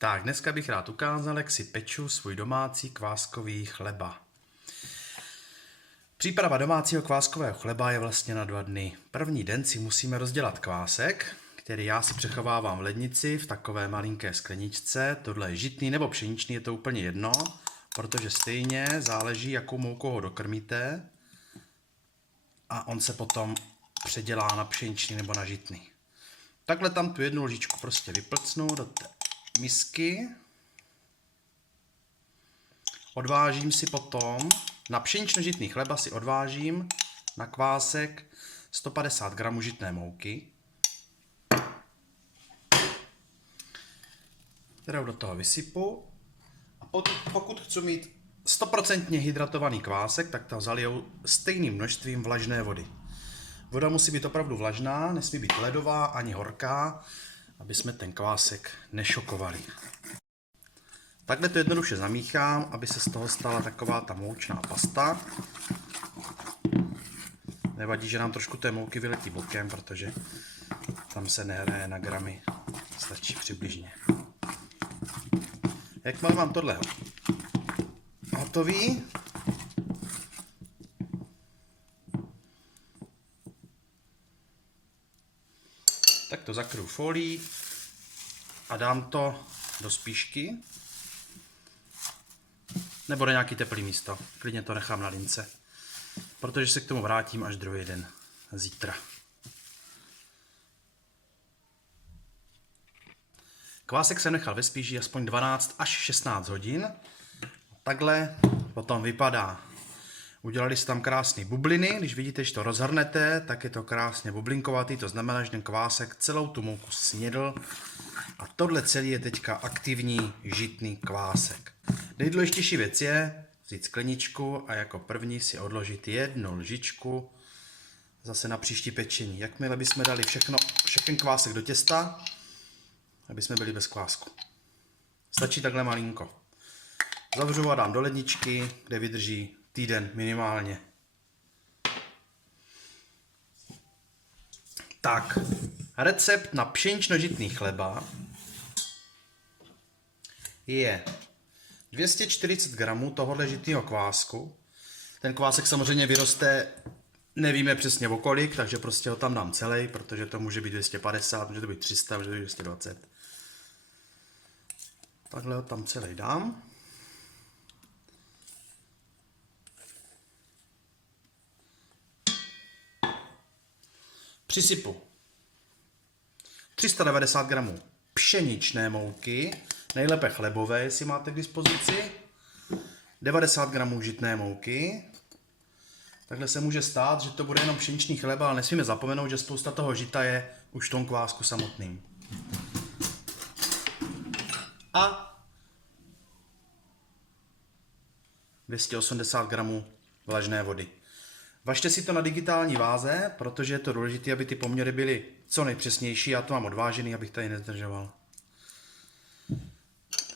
Tak, dneska bych rád ukázal, jak si peču svůj domácí kváskový chleba. Příprava domácího kváskového chleba je vlastně na 2 dny. První den si musíme rozdělat kvásek, který já si přechovávám v lednici v takové malinké skleničce. Tohle je žitný nebo pšeničný, je to úplně jedno, protože stejně záleží, jakou moukou ho dokrmíte. A on se potom předělá na pšeničný nebo na žitný. Takhle tam tu 1 lžičku prostě vyplcnu do té misky. Odvážím si potom, na pšenično-žitný chleba si odvážím na kvásek 150 gramů žitné mouky, kterou do toho vysypu. A pokud chci mít 100% hydratovaný kvásek, tak to zaliju stejným množstvím vlažné vody. Voda musí být opravdu vlažná, nesmí být ledová ani horká, aby jsme ten kvásek nešokovali. Takhle to jednoduše zamíchám, aby se z toho stala taková ta moučná pasta. Nevadí, že nám trošku té mouky vyletí bokem, protože tam se nehraje na gramy, stačí přibližně. Jakmile mám tohle hotový, tak to zakryju folií a dám to do spíšky nebo do nějaký teplý místo. Klidně to nechám na lince, protože se k tomu vrátím až druhý den zítra. Kvásek jsem nechal ve spíži aspoň 12 až 16 hodin. Takhle potom vypadá. Udělali se tam krásné bubliny, když vidíte, že to rozhrnete, tak je to krásně bublinkovatý, to znamená, že ten kvásek celou tu mouku snědl a tohle celý je teďka aktivní žitný kvásek. Nejdůležitější věc je vzít skleničku a jako první si odložit 1 lžičku zase na příští pečení. Jakmile bychom dali všechen kvásek do těsta, aby jsme byli bez kvásku. Stačí takhle malinko. Zavřu a dám do ledničky, kde vydrží týden minimálně. Tak, recept na pšenično-žitný chleba je 240 gramů tohohle žitného kvásku. Ten kvásek samozřejmě vyroste, nevíme přesně o kolik, takže prostě ho tam dám celý, protože to může být 250, může to být 300, může to být 220. Takhle ho tam celý dám. Přisypu 390 gramů pšeničné mouky, nejlépe chlebové, jestli máte k dispozici, 90 gramů žitné mouky. Takhle se může stát, že to bude jenom pšeničný chleba, ale nesmíme zapomenout, že spousta toho žita je už v tom kvásku samotným. A 280 gramů vlažné vody. Važte si to na digitální váze, protože je to důležité, aby ty poměry byly co nejpřesnější. Já to mám odvážený, abych tady nezdržoval.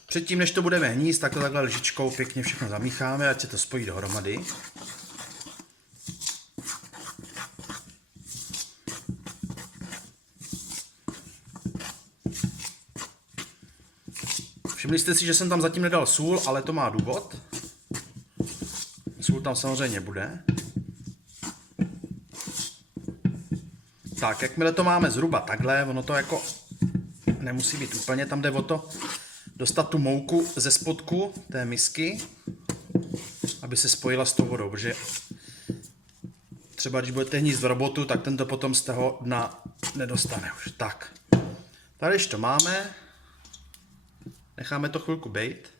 Předtím, než to budeme hníst, tak to takhle lžičkou pěkně všechno zamícháme, ať se to spojí dohromady. Všimli jste si, že jsem tam zatím nedal sůl, ale to má důvod. Sůl tam samozřejmě bude. Tak, jakmile to máme zhruba takhle, ono to jako nemusí být úplně, tam jde o to dostat tu mouku ze spodku té misky, aby se spojila s tou vodou, protože třeba když budete hnízt v robotu, tak tento potom z toho dna nedostane už. Tak, tady když to máme, necháme to chvilku bejt,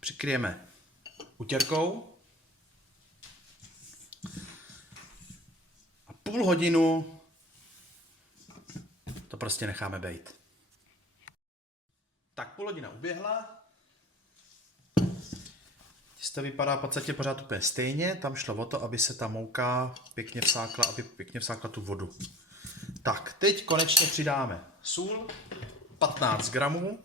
přikryjeme utěrkou. Půl hodinu to prostě necháme bejt. Tak půl hodina uběhla. Těsto vypadá v podstatě pořád úplně stejně. Tam šlo o to, aby se ta mouka pěkně vsákla, aby pěkně vsákla tu vodu. Tak, teď konečně přidáme sůl, 15 gramů.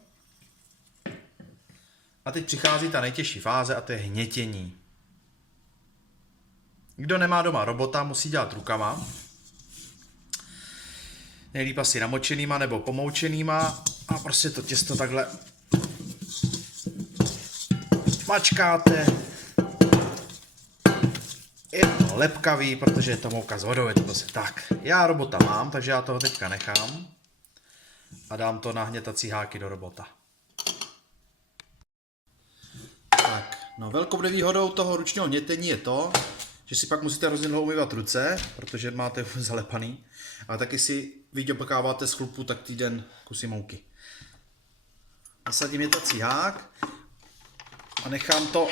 A teď přichází ta nejtěžší fáze a to je hnětění. Kdo nemá doma robota, musí dělat rukama. Nejlíp asi namočenýma nebo pomoučenýma. A prostě to těsto takhle mačkáte. Je to lepkavý, protože je to mouka s vodou, je to prostě tak. Já robota mám, takže já toho teďka nechám a dám to na hnětací háky do robota. Tak, no velkou nevýhodou toho ručního hnětení je to, že si pak musíte hrozně dlouho umývat ruce, protože máte zalepaný, ale taky si vyděpkáváte z chlupu tak týden kusy mouky. Nasadím hnětací hák a nechám to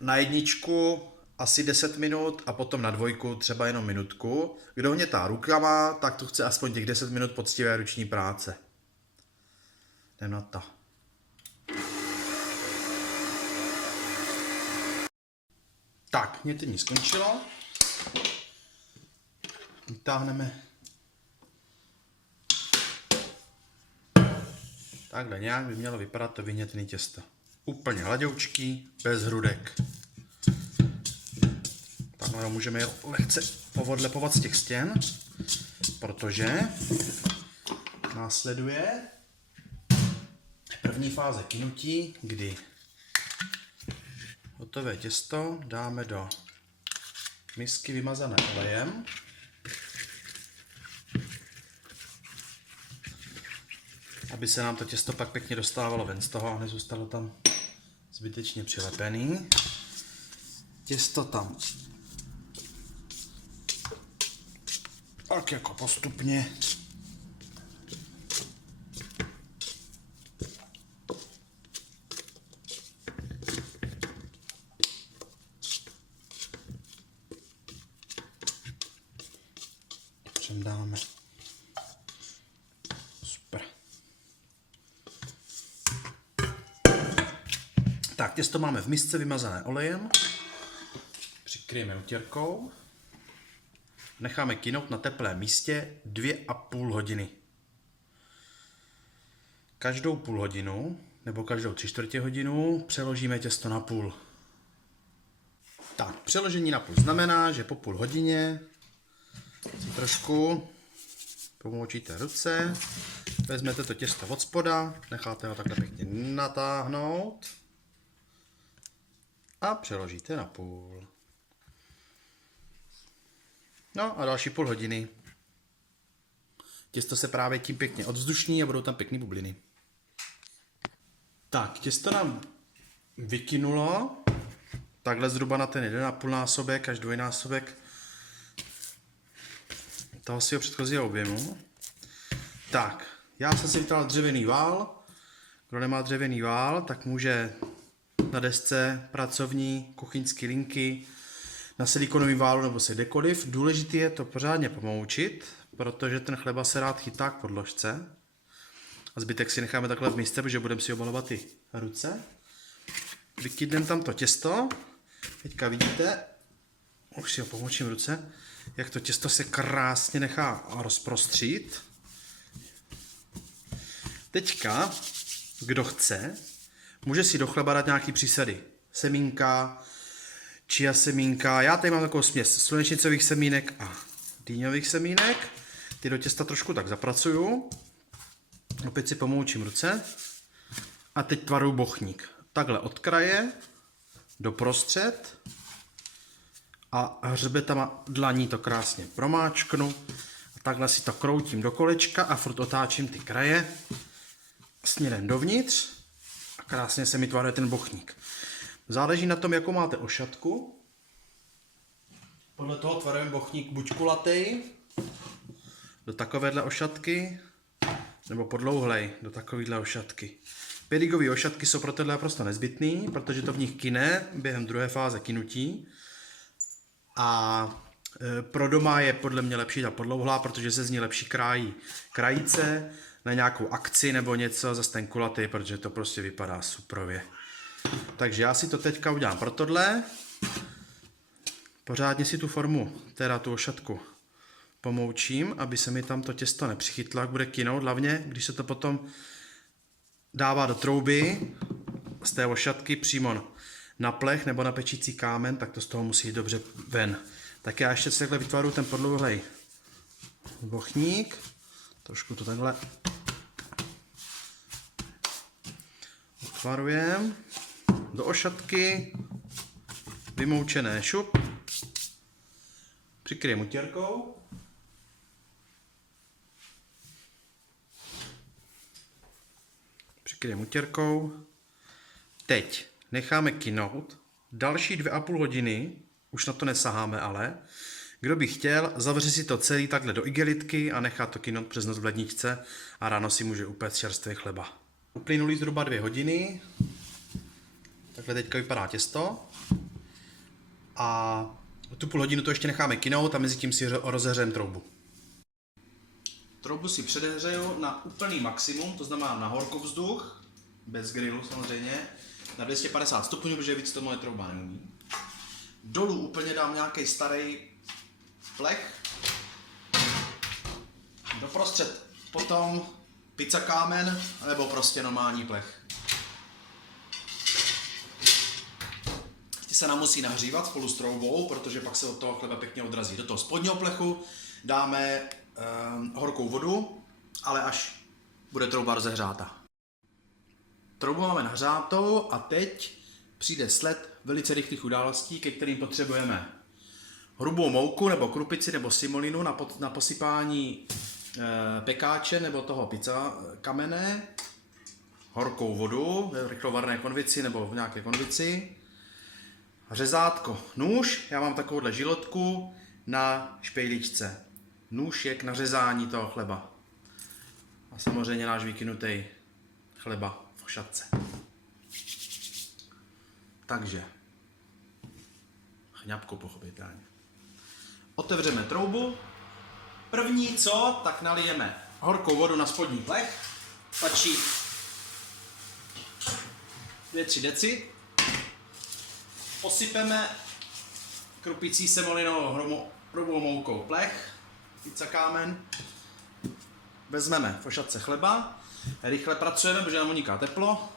na jedničku asi 10 minut a potom na dvojku třeba jenom minutku. Kdo hnětá rukama, tak to chce aspoň těch 10 minut poctivé ruční práce. Jdem na to. Tak, hnětení skončilo. Vytáhneme. Takhle nějak by mělo vypadat to vyhnětené těsto. Úplně hladoučký, bez hrudek. Takhle ho můžeme lehce povodlepovat z těch stěn, protože následuje první fáze kynutí, kdy hotové těsto dáme do misky vymazané olejem. Aby se nám to těsto pak pěkně dostávalo ven z toho a nezůstalo tam zbytečně přilepený. Těsto tam tak jako postupně dáme. Super. Tak, těsto máme v misce vymazané olejem. Přikryjeme utěrkou. Necháme kynout na teplém místě 2,5 hodiny. Každou půl hodinu nebo každou 3/4 hodinu přeložíme těsto na půl. Tak, přeložení na půl znamená, že po půl hodině si trošku pomočíte ruce, vezmete to těsto od spoda, necháte ho takhle pěkně natáhnout a přeložíte na půl. No a další půl hodiny. Těsto se právě tím pěkně odzdušní a budou tam pěkný bubliny. Tak, těsto nám vykynulo takhle zhruba na ten 1,5 násobek až 2násobek toho svého předchozího objemu. Tak, já jsem si vytáhl dřevěný vál. Kdo nemá dřevěný vál, tak může na desce pracovní kuchyňské linky, na silikonovém válu nebo se kdekoliv. Důležité je to pořádně pomoučit, protože ten chleba se rád chytá k podložce. A zbytek si necháme takhle v místě, protože budeme si obalovat ty ruce. Vykydneme tam to těsto. Teďka vidíte, už si ho pomočím ruce, jak to těsto se krásně nechá rozprostřít. Teďka, kdo chce, může si do chleba dát nějaký přísady. Semínka, chia semínka. Já tady mám takovou směs slunečnicových semínek a dýňových semínek. Ty do těsta trošku tak zapracuju. Opět si pomoučím ruce. A teď tvaruju bochník. Takhle od kraje doprostřed. A hřbetama dlaní to krásně promáčknu. A takhle si to kroutím do kolečka a furt otáčím ty kraje směrem dovnitř. A krásně se mi tvaruje ten bochník. Záleží na tom, jakou máte ošatku. Podle toho tvarujeme bochník buď kulatej do takovéhle ošatky, nebo podlouhlej do takovéhle ošatky. Pedigové ošatky jsou pro tohle prostě nezbytný, protože to v nich kyne během druhé fáze kynutí. A pro doma je podle mě lepší ta podlouhlá, protože se z ní lepší krájí krajice na nějakou akci nebo něco, zase ten kulatý, protože to prostě vypadá suprově. Takže já si to teďka udělám pro tohle. Pořádně si tu formu, teda tu ošatku, pomoučím, aby se mi tam to těsto nepřichytlo, jak bude kynout. Hlavně, když se to potom dává do trouby z té ošatky přímo na plech nebo na pečící kámen, tak to z toho musí jít dobře ven. Tak já ještě takhle vytvaruju ten podlouhlej bochník. Trošku to takhle Tvarujeme do ošatky, vymoučené šup, přikryjeme utěrkou. Přikryjeme utěrkou. Teď necháme kynout další 2,5 hodiny, už na to nesaháme ale. Kdo by chtěl, zavře si to celý takhle do igelitky a nechá to kynout přes noc v ledničce a ráno si může upéct čerstvý chleba. Uplynuly zhruba 2 hodiny. Takhle teďka vypadá těsto. A tu půl hodinu to ještě necháme kynout a mezi tím si rozehřejeme troubu. Troubu si předehřeju na úplný maximum, to znamená na horkovzduch, bez grilu samozřejmě, na 250 stupňů, protože víc to moje trouba neumí. Dolů úplně dám nějaký starý plech. Doprostřed potom pizza kámen, nebo prostě normální plech. Ty se nám musí nahřívat spolu s troubou, protože pak se od toho chleba pěkně odrazí. Do toho spodního plechu dáme horkou vodu, ale až bude trouba rozehřátá. Troubu máme nahřátou a teď přijde sled velice rychlých událostí, ke kterým potřebujeme hrubou mouku nebo krupici nebo simolinu na posypání pekáče nebo toho pizza kamene, horkou vodu v rychlovarné konvici nebo v nějaké konvici, řezátko, nůž, já mám takovouhle žilotku na špejličce, nůžek na řezání toho chleba a samozřejmě náš vykynutý chleba v ošatce. Takže chňapku pochopitelně. Otevřeme troubu. První co, tak nalijeme horkou vodu na spodní plech. Stačí 2-3 deci. Posypeme krupicí semolinovou hrubou moukou plech, pizza kámen. Vezmeme v ošatce chleba. Rychle pracujeme, protože nám uniká teplo.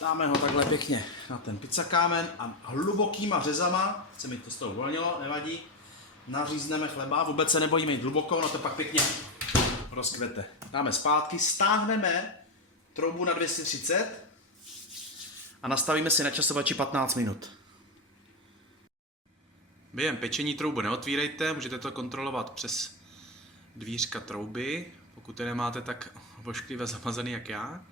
Dáme ho takhle pěkně na ten pizza kámen a hlubokýma řezama, se mi to z toho uvolnilo, nevadí, nařízneme chleba, vůbec se nebojíme jít hluboko, no to pak pěkně rozkvete. Dáme zpátky, stáhneme troubu na 230 a nastavíme si na časovači 15 minut. Během pečení troubu neotvírejte, můžete to kontrolovat přes dvířka trouby, pokud je nemáte tak vošklivé zamazaný jak já.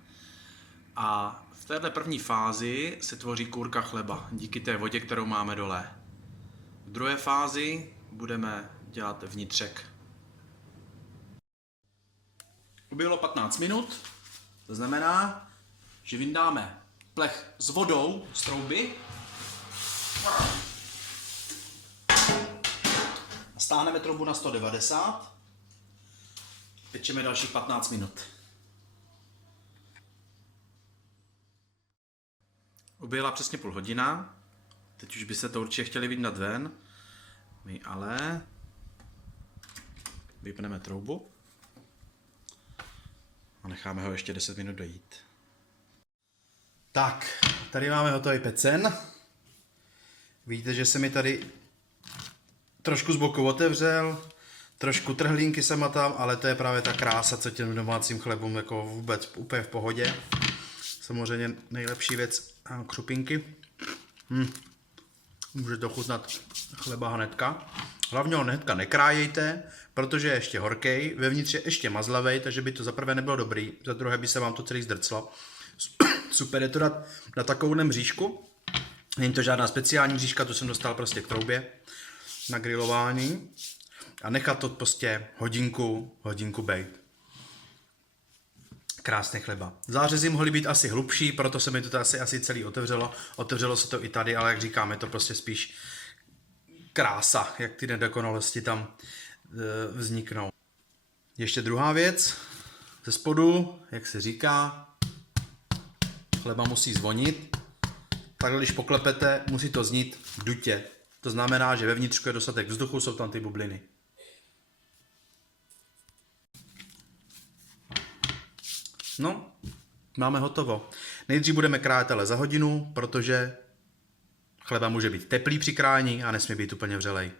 A v této první fázi se tvoří kůrka chleba díky té vodě, kterou máme dole. V druhé fázi budeme dělat vnitřek. Uběhlo 15 minut, to znamená, že vyndáme plech s vodou z trouby a stáhneme troubu na 190. Pečeme dalších 15 minut. Uběhla přesně půl hodina, teď už by se to určitě chtěli vydat ven, my ale vypneme troubu a necháme ho ještě 10 minut dojít. Tak, tady máme hotový pecen. Vidíte, že se mi tady trošku z boku otevřel, trošku trhlínky jsem tam, ale to je právě ta krása, co těm domácím chlebům jako vůbec úplně v pohodě. Samozřejmě nejlepší věc, křupinky. Můžete ochutnat chleba hnedka. Hlavně ho hnedka nekrájejte, protože je ještě horkej, vevnitř je ještě mazlavej, takže by to za prvé nebylo dobrý, za druhé by se vám to celý zdrclo. Super je to dát na takovouhle mřížku. Není to žádná speciální mřížka, to jsem dostal prostě k troubě na grilování. A nechat to prostě hodinku bejt. Krásný chleba. Zářezy mohly být asi hlubší, proto se mi to asi celý otevřelo. Otevřelo se to i tady, ale jak říkám, je to prostě spíš krása, jak ty nedokonalosti tam vzniknou. Ještě druhá věc. Ze spodu, jak se říká, chleba musí zvonit. Takhle, když poklepete, musí to znít dutě. To znamená, že vevnitřku je dostatek vzduchu, jsou tam ty bubliny. No, máme hotovo. Nejdřív budeme krájet ale za hodinu, protože chleba může být teplý při krájení a nesmí být úplně vřelej.